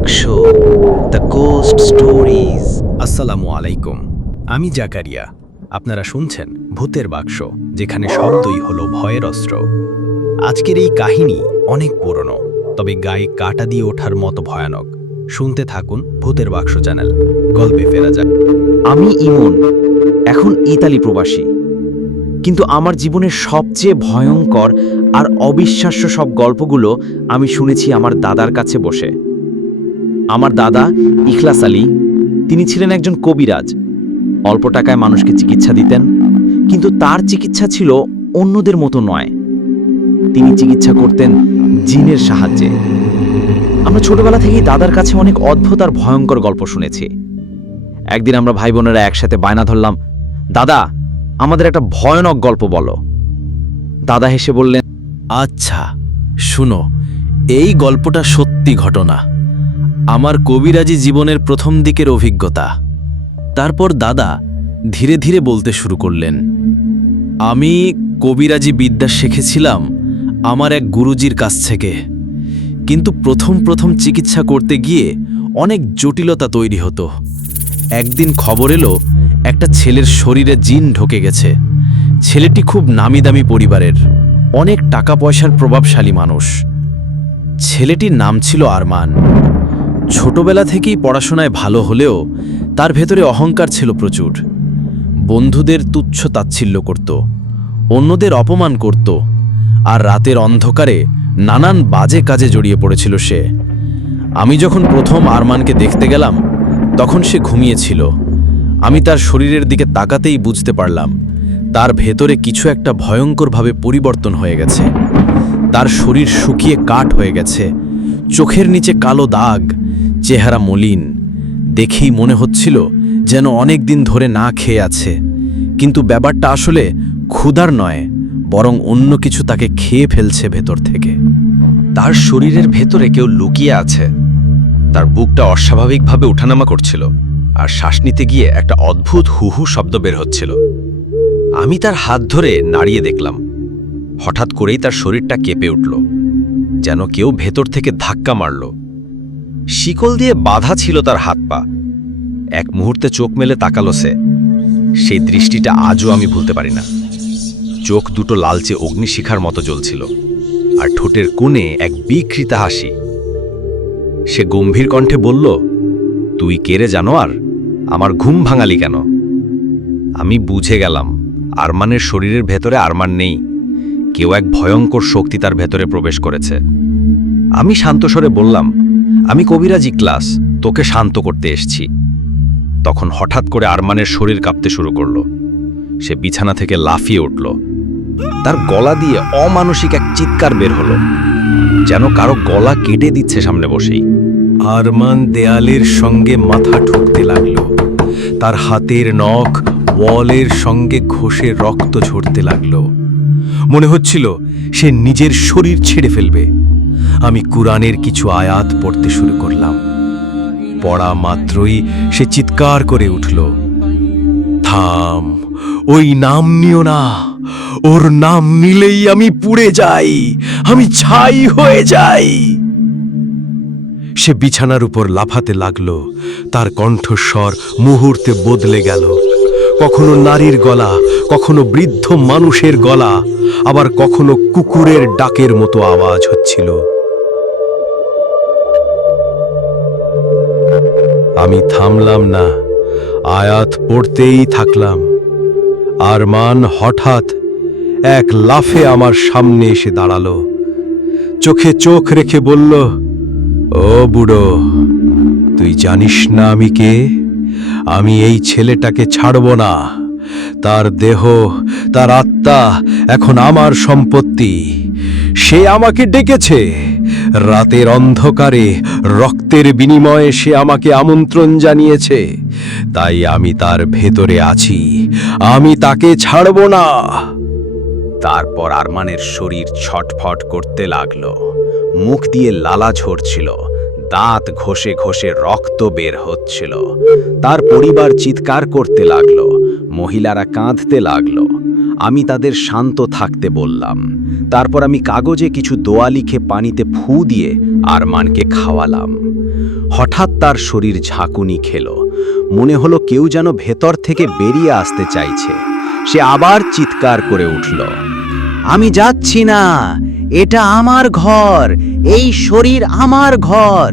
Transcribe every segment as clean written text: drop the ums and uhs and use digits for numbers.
বাক্স, the ghost stories. আসসালামু আলাইকুম, আমি জাকারিয়া। আপনারা শুনছেন ভূতের বাক্স, যেখানে শব্দই হলো ভয়ের অস্ত্র। আজকের এই কাহিনী অনেক পুরনো, তবে গায়ে কাটা দিয়ে ওঠার মতো ভয়ানক। শুনতে থাকুন ভূতের বাক্স চ্যানেল। গল্পে ফেরা যাক। আমি ইমন, এখন ইতালি প্রবাসী। কিন্তু আমার জীবনের সবচেয়ে ভয়ঙ্কর আর অবিশ্বাস্য সব গল্পগুলো আমি শুনেছি আমার দাদার কাছে বসে। আমার দাদা ইখলাস আলী, তিনি ছিলেন একজন কবিরাজ। অল্প টাকায় মানুষকে চিকিৎসা দিতেন, কিন্তু তার চিকিৎসা ছিল অন্যদের মতো নয়। তিনি চিকিৎসা করতেন জিনের সাহায্যে। আমরা ছোটবেলা থেকেই দাদার কাছে অনেক অদ্ভুত আর ভয়ঙ্কর গল্প শুনেছি। একদিন আমরা ভাই বোনেরা একসাথে বায়না ধরলাম, দাদা, আমাদের একটা ভয়ানক গল্প বলো। দাদা হেসে বললেন, আচ্ছা শুনো, এই গল্পটা সত্যি ঘটনা, আমার কবিরাজি জীবনের প্রথম দিকের অভিজ্ঞতা। তারপর দাদা ধীরে ধীরে বলতে শুরু করলেন, আমি কবিরাজি বিদ্যা শিখেছিলাম আমার এক গুরুজির কাছ থেকে, কিন্তু প্রথম চিকিৎসা করতে গিয়ে অনেক জটিলতা তৈরি হতো। একদিন খবর এলো একটা ছেলের শরীরে জিন ঢুকে গেছে। ছেলেটি খুব নামিদামি পরিবারের, অনেক টাকা পয়সার প্রভাবশালী মানুষ। ছেলেটির নাম ছিল আরমান। ছোটবেলা থেকেই পড়াশোনায় ভালো হলেও তার ভেতরে অহংকার ছিল প্রচুর। বন্ধুদের তুচ্ছ তাচ্ছিল্য করত, অন্যদের অপমান করত, আর রাতের অন্ধকারে নানান বাজে কাজে জড়িয়ে পড়েছিল সে। আমি যখন প্রথম আরমানকে দেখতে গেলাম তখন সে ঘুমিয়েছিল। আমি তার শরীরের দিকে তাকাতেই বুঝতে পারলাম তার ভেতরে কিছু একটা ভয়ঙ্করভাবে পরিবর্তন হয়ে গেছে। তার শরীর শুকিয়ে কাঠ হয়ে গেছে, চোখের নিচে কালো দাগ, চেহারা মলিন। দেখেই মনে হচ্ছিল যেন অনেক দিন ধরে না খেয়ে আছে। কিন্তু ব্যাপারটা আসলে ক্ষুধার নয়, বরং অন্য কিছু তাকে খেয়ে ফেলছে ভেতর থেকে। তার শরীরের ভেতরে কেউ লুকিয়ে আছে। তার বুকটা অস্বাভাবিকভাবে ওঠানামা করছিল, আর শ্বাস নিতে গিয়ে একটা অদ্ভুত হুহু শব্দ বের হচ্ছিল। আমি তার হাত ধরে নাড়িয়ে দেখলাম। হঠাৎ করেই তার শরীরটা কেঁপে উঠল, যেন কেউ ভেতর থেকে ধাক্কা মারল। শিকল দিয়ে বাঁধা ছিল তার হাত পা। এক মুহূর্তে চোখ মেলে তাকালো সে। সেই দৃষ্টিটা আজও আমি ভুলতে পারি না। চোখ দুটো লালচে অগ্নিশিখার মতো জ্বলছিল, আর ঠোঁটের কোণে এক বিকৃত হাসি। সে গম্ভীর কণ্ঠে বলল, তুই কে রে জানোয়ার? আমার ঘুম ভাঙালি কেন? আমি বুঝে গেলাম আরমানের শরীরের ভেতরে আরমান নেই, কেউ এক ভয়ঙ্কর শক্তি তার ভেতরে প্রবেশ করেছে। আমি শান্তস্বরে বললাম, আমি কবিরাজ ইখলাস, তোকে শান্ত করতে এসেছি। তখন হঠাৎ করে আরমানের শরীর কাঁপতে শুরু করল। সে বিছানা থেকে লাফিয়ে উঠল। তার গলা দিয়ে অমানসিক এক চিৎকার বের হলো, যেন কারো গলা কেটে দিচ্ছে সামনে বসেই। আরমান দেয়ালের সঙ্গে মাথা ঠুকতে লাগল। তার হাতের নখ ওয়ালের সঙ্গে ঘষে রক্ত ঝরতে লাগল। মনে হচ্ছিল সে নিজের শরীর ছেড়ে ফেলবে। আমি কুরআনের কিছু আয়াত পড়তে শুরু করলাম। পড়া মাত্রই সে চিৎকার করে উঠল, থাম, ওই নাম নিও না, ওর নাম নিলেই আমি পুড়ে যাই, আমি ছাই হয়ে যাই। সে বিছানার উপর লাফাতে লাগল। তার কণ্ঠস্বর মুহূর্তে বদলে গেল। কখনো নারীর গলা, কখনো বৃদ্ধ মানুষের গলা, আবার কখনো কুকুরের ডাকের মতো আওয়াজ হচ্ছিল। আমি থামলাম না, আয়াত পড়তেই থাকলাম। আরমান হঠাৎ এক লাফে আমার সামনে এসে দাঁড়ালো। চোখে চোখ রেখে বলল, ও বুড়ো, তুই জানিস না আমি কে? আমি এই ছেলেটাকে ছাড়ব না। তার দেহ, তার আত্মা এখন আমার সম্পত্তি। সে আমাকে ডেকেছে। রাতের অন্ধকারে রক্তের বিনিময়ে সে আমাকে আমন্ত্রণ জানিয়েছে। তাই আমি তার ভেতরে আছি, আমি তাকে ছাড়ব না। তারপর আরমানের শরীর ছটফট করতে লাগল, মুখ দিয়ে লালা ঝরছিল, দাঁত ঘষে ঘষে রক্ত বের হচ্ছিল। তার পরিবার চিৎকার করতে লাগলো, মহিলারা কাঁদতে লাগলো। আমি তাদের শান্ত থাকতে বললাম। তারপর আমি কাগজে কিছু দোয়া লিখে পানিতে ফু দিয়ে আরমানকে খাওয়ালাম। হঠাৎ তার শরীর ঝাঁকুনি খেল। মনে হলো কেউ যেন ভেতর থেকে বেরিয়ে আসতে চাইছে। সে আবার চিৎকার করে উঠল, আমি যাচ্ছি না, এটা আমার ঘর, এই শরীর আমার ঘর।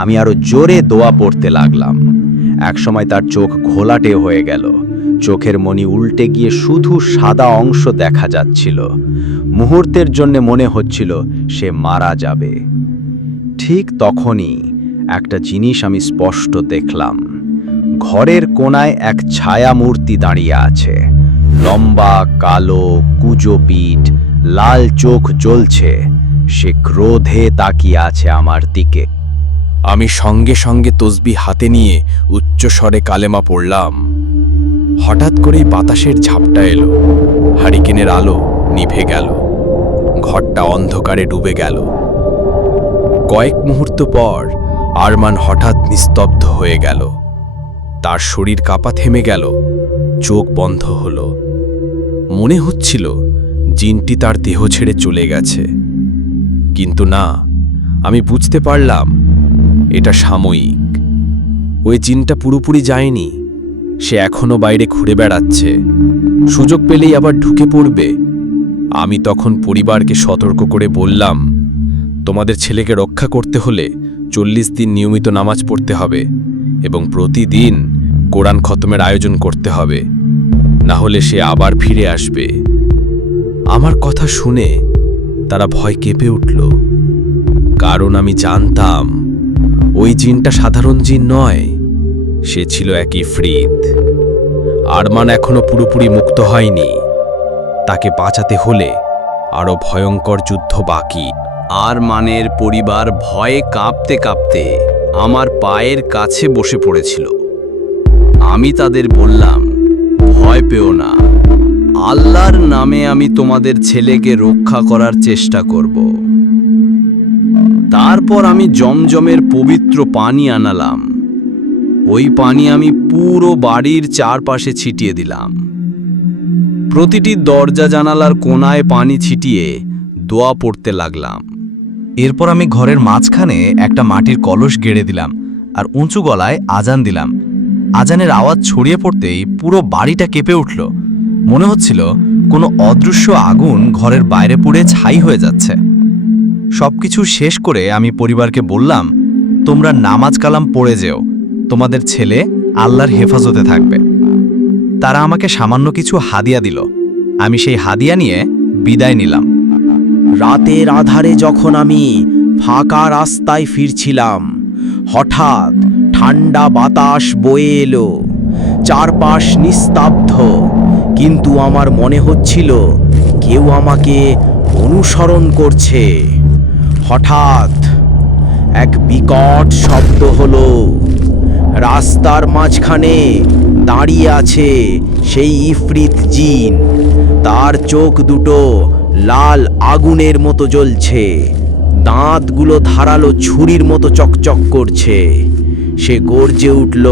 আমি আরো জোরে দোয়া পড়তে লাগলাম। একসময় তার চোখ ঘোলাটে হয়ে গেল। চোখের মণি উল্টে গিয়ে শুধু সাদা অংশ দেখা যাচ্ছিল। মুহূর্তের জন্য মনে হচ্ছিল সে মারা যাবে। ঠিক তখনই একটা জিনিস আমি স্পষ্ট দেখলাম। ঘরের কোণায় এক ছায়া মূর্তি দাঁড়িয়ে আছে। লম্বা, কালো, কুঁজো পিঠ, লাল চোখ জ্বলছে। সে ক্রোধে তাকিয়ে আছে আমার দিকে। আমি সঙ্গে সঙ্গে তসবিহ হাতে নিয়ে উচ্চস্বরে কালেমা পড়লাম। হঠাৎ করেই বাতাসের ঝাপটা এলো। হারিকেনের আলো নিভে গেল। ঘরটা অন্ধকারে ডুবে গেল। কয়েক মুহূর্ত পর আরমান হঠাৎ নিস্তব্ধ হয়ে গেল। তার শরীর কাঁপা থেমে গেল। চোখ বন্ধ হলো। মনে হচ্ছিল জিনটি তার দেহ ছেড়ে চলে গেছে। কিন্তু না, আমি বুঝতে পারলাম এটা সাময়িক। ওই জিনটা পুরোপুরি যায়নি। সে এখনো বাইরে ঘুরে বেড়াচ্ছে। সুযোগ পেলেই আবার ঢুকে পড়বে। আমি তখন পরিবারকে সতর্ক করে বললাম, তোমাদের ছেলেকে রক্ষা করতে হলে 40 দিন নিয়মিত নামাজ পড়তে হবে এবং প্রতিদিন কোরআন খতমের আয়োজন করতে হবে, না হলে সে আবার ফিরে আসবে। আমার কথা শুনে তারা ভয় কেঁপে উঠল, কারণ আমি জানতাম ওই জিনটা সাধারণ জিন নয়, সে ছিল এক ইফরিত। আরমান এখনো পুরোপুরি মুক্ত হয়নি। তাকে বাঁচাতে হলে আরো ভয়ঙ্কর যুদ্ধ বাকি। আরমানের পরিবার ভয়ে কাঁপতে কাঁপতে আমার পায়ের কাছে বসে পড়েছিল। আমি তাদের বললাম, ভয় পেও না, আল্লাহর নামে আমি তোমাদের ছেলেকে রক্ষা করার চেষ্টা করব। তারপর আমি জমজমের পবিত্র পানি আনালাম। ওই পানি আমি পুরো বাড়ির চারপাশে ছিটিয়ে দিলাম। প্রতিটি দরজা জানালার কোণায় পানি ছিটিয়ে দোয়া পড়তে লাগলাম। এরপর আমি ঘরের মাঝখানে একটা মাটির কলস গেড়ে দিলাম আর উঁচু গলায় আজান দিলাম। আজানের আওয়াজ ছড়িয়ে পড়তেই পুরো বাড়িটা কেঁপে উঠল। মনে হচ্ছিল কোনো অদৃশ্য আগুন ঘরের বাইরে পুড়ে ছাই হয়ে যাচ্ছে। সবকিছু শেষ করে আমি পরিবারকে বললাম, তোমরা নামাজ কালাম পড়ে যেও, তোমাদের ছেলে আল্লাহর হেফাজতে থাকবে। তারা আমাকে সামান্য কিছু হাদিয়া দিল। আমি সেই হাদিয়া নিয়ে বিদায় নিলাম। রাতের আধারে যখন আমি ফাঁকা রাস্তায় ফিরছিলাম, হঠাৎ ঠান্ডা বাতাস বয়ে এলো। চারপাশ নিস্তব্ধ, কিন্তু আমার মনে হচ্ছিল কেউ আমাকে অনুসরণ করছে। হঠাৎ এক বিকট শব্দ হলো। রাস্তার মাঝখানে দাঁড়িয়ে আছে সেই ইফরিত জিন। তার চোখ দুটো লাল আগুনের মতো জ্বলছে, দাঁতগুলো ধারালো ছুরির মতো চকচক করছে। সে গর্জে উঠল,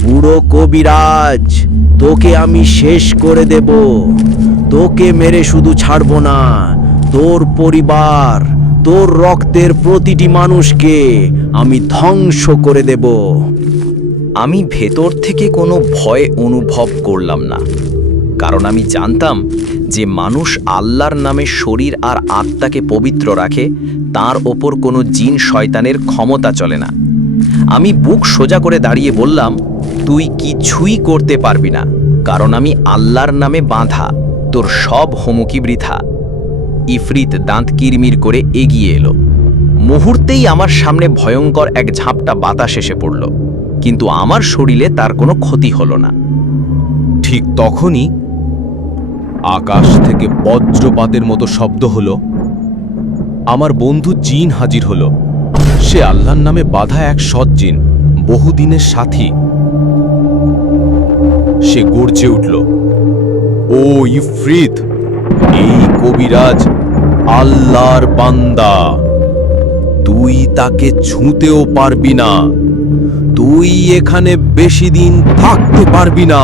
বুড়ো কবিরাজ, তোকে আমি শেষ করে দেব। তোকে মেরে শুধু ছাড়ব না, তোর পরিবার, তোর রক্তের প্রতিটি মানুষকে আমি ধ্বংস করে দেব। আমি ভেতর থেকে কোনো ভয় অনুভব করলাম না, কারণ আমি জানতাম যে মানুষ আল্লাহর নামে শরীর আর আত্মাকে পবিত্র রাখে, তার ওপর কোনো জিন শয়তানের ক্ষমতা চলে না। আমি বুক সোজা করে দাঁড়িয়ে বললাম, তুই কিছুই করতে পারবি না, কারণ আমি আল্লাহর নামে বাঁধা, তোর সব হুমকি বৃথা। ইফরিত দাঁত কিরমির করে এগিয়ে এলো। মুহূর্তেই আমার সামনে ভয়ঙ্কর এক ঝাপটা বাতাস এসে পড়ল, কিন্তু আমার শরীরে তার কোনো ক্ষতি হলো না। ঠিক তখনই আকাশ থেকে বজ্রপাতের মতো শব্দ হলো। আমার বন্ধু জিন হাজির হলো। সে আল্লাহর নামে বাঁধা এক সৎ জিন, বহুদিনের সাথী। সে গর্জে উঠল, ও ইফরিত, এই কবিরাজ আল্লাহর বান্দা, তুই তাকে ছুঁতেও পারবি না, তুই এখানে বেশি দিন থাকতে পারবি না।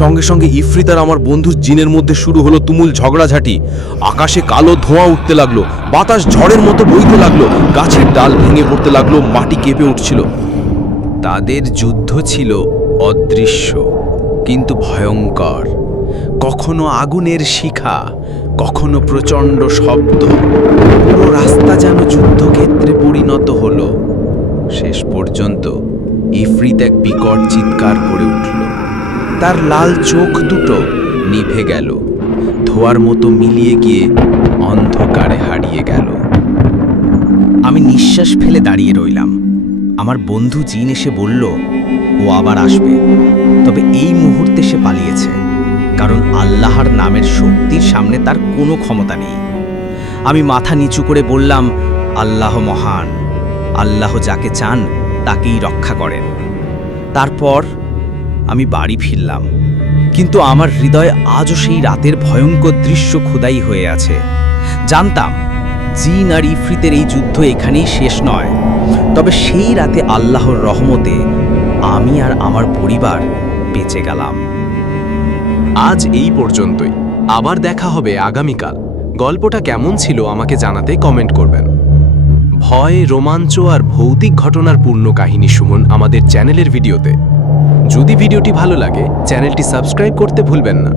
সঙ্গে সঙ্গে ইফরিত আর আমার বন্ধু জিনের মধ্যে শুরু হলো তুমুল ঝগড়াঝাটি। আকাশে কালো ধোঁয়া উঠতে লাগলো, বাতাস ঝড়ের মতো বইতে লাগলো, গাছের ডাল ভেঙে পড়তে লাগলো, মাটি কেঁপে উঠছিল। তাদের যুদ্ধ ছিল অদৃশ্য কিন্তু ভয়ঙ্কর। কখনো আগুনের শিখা, কখনো প্রচণ্ড শব্দ। পুরো রাস্তা যেন যুদ্ধক্ষেত্রে পরিণত হলো। শেষ পর্যন্ত ইফরিত এক বিকট চিৎকার করে উঠল। তার লাল চোখ দুটো নিভে গেল, ধোঁয়ার মতো মিলিয়ে গিয়ে অন্ধকারে হারিয়ে গেল। আমি নিঃশ্বাস ফেলে দাঁড়িয়ে রইলাম। আমার বন্ধু জিন এসে বলল ও আবার আসবে, তবে এই মুহূর্তে সে পালিয়েছে, কারণ আল্লাহর নামের শক্তির সামনে তার কোনো ক্ষমতা নেই। আমি মাথা নিচু করে বললাম, আল্লাহ মহান, আল্লাহ যাকে চান তাকেই রক্ষা করেন। তারপর আমি বাড়ি ফিরলাম, কিন্তু আমার হৃদয় আজও সেই রাতের ভয়ঙ্কর দৃশ্য খোদাই হয়ে আছে। জানতাম জিন আর ইফরিতের এই যুদ্ধ এখানেই শেষ নয়, তবে সেই রাতে আল্লাহর রহমতে আমি আর আমার পরিবার বেঁচে গেলাম। আজ এই পর্যন্তই। আবার দেখা হবে আগামীকাল। গল্পটা কেমন ছিল আমাকে জানাতে কমেন্ট করবেন। ভয়, রোমাঞ্চ আর ভৌতিক ঘটনার পূর্ণ কাহিনী শুনুন আমাদের চ্যানেলের ভিডিওতে। যদি ভিডিওটি ভালো লাগে চ্যানেলটি সাবস্ক্রাইব করতে ভুলবেন না।